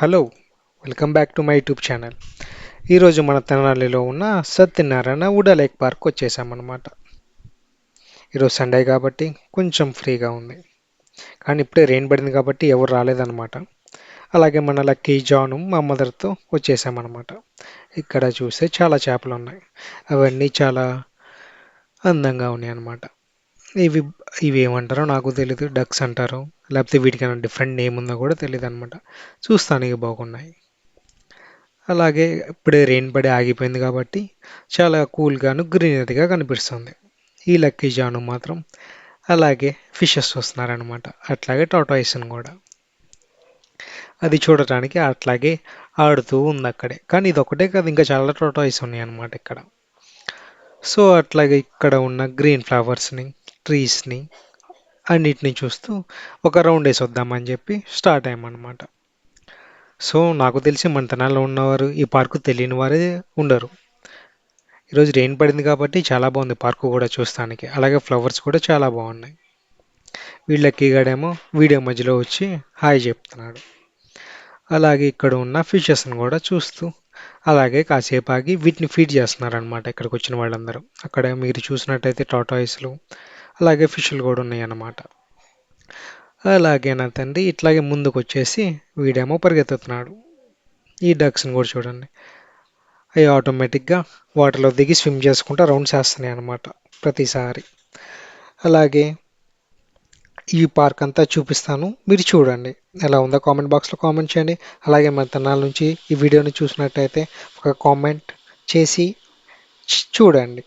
Hello, welcome back to my YouTube channel. ఈరోజు మన తెనాలిలో ఉన్న సత్యనారాయణ వుడా లేక్ పార్క్ వచ్చేసామన్నమాట. ఈరోజు సండే కాబట్టి కొంచెం ఫ్రీగా ఉంది, కానీ ఇప్పుడే రెయిన్ పడింది కాబట్టి ఎవరు రాలేదన్నమాట. అలాగే మన లక్కీ జాను మా మదర్తో వచ్చేసామన్నమాట. ఇక్కడ చూస్తే చాలా చేపలు ఉన్నాయి, అవన్నీ చాలా అందంగా ఉన్నాయి అన్నమాట. ఇవి ఇవి ఏమంటారో నాకు తెలీదు, డక్స్ అంటారు, లేకపోతే వీటికైనా డిఫరెంట్ నేమ్ ఉందో కూడా తెలియదు అనమాట. చూస్తానికి బాగున్నాయి. అలాగే ఇప్పుడే రెయిన్ పడి ఆగిపోయింది కాబట్టి చాలా కూల్గాను గ్రీనరీగా కనిపిస్తుంది. ఈ లక్కీ జాను మాత్రం అలాగే ఫిషెస్ వస్తున్నారనమాట. అట్లాగే టాటాయిస్ని కూడా అది చూడటానికి అట్లాగే ఆడుతూ ఉంది అక్కడే. కానీ ఇది ఒకటే కాదు, ఇంకా చాలా టాటాయిస్ ఉన్నాయి అన్నమాట ఇక్కడ. సో అట్లాగే ఇక్కడ ఉన్న గ్రీన్ ఫ్లవర్స్ని, ట్రీస్ని అన్నిటిని చూస్తూ ఒక రౌండ్ వేసి వద్దామని చెప్పి స్టార్ట్ అయ్యామన్నమాట. సో నాకు తెలిసి మన తెనాల్లో ఉన్నవారు ఈ పార్కు తెలియని వారే ఉండరు. ఈరోజు రెయిన్ పడింది కాబట్టి చాలా బాగుంది పార్కు కూడా చూస్తానికి. అలాగే ఫ్లవర్స్ కూడా చాలా బాగున్నాయి. వీళ్ళకి గడేమో వీడియో మధ్యలో వచ్చి హాయ్ చెప్తున్నాడు. అలాగే ఇక్కడ ఉన్న ఫిషెస్ని కూడా చూస్తూ అలాగే కాసేపు ఆగి వీటిని ఫీడ్ చేస్తున్నారనమాట ఇక్కడికి వచ్చిన వాళ్ళందరూ. అక్కడ మీరు చూసినట్టయితే టాటాయిస్లు అలాగే ఫిష్లు కూడా ఉన్నాయి అన్నమాట. అలాగే నా తండ్రి ఇట్లాగే ముందుకు వచ్చేసి వీడేమో పరిగెత్తుతున్నాడు. ఈ డక్స్ని కూడా చూడండి, అవి ఆటోమేటిక్గా వాటర్లో దిగి స్విమ్ చేసుకుంటూ రౌండ్స్ వేస్తున్నాయి అన్నమాట ప్రతిసారి. అలాగే ఈ పార్క్ అంతా చూపిస్తాను, మీరు చూడండి. ఎలా ఉందో కామెంట్ బాక్స్లో కామెంట్ చేయండి. అలాగే మన తెనాల నుంచి ఈ వీడియోని చూసినట్టయితే ఒక కామెంట్ చేసి చూడండి.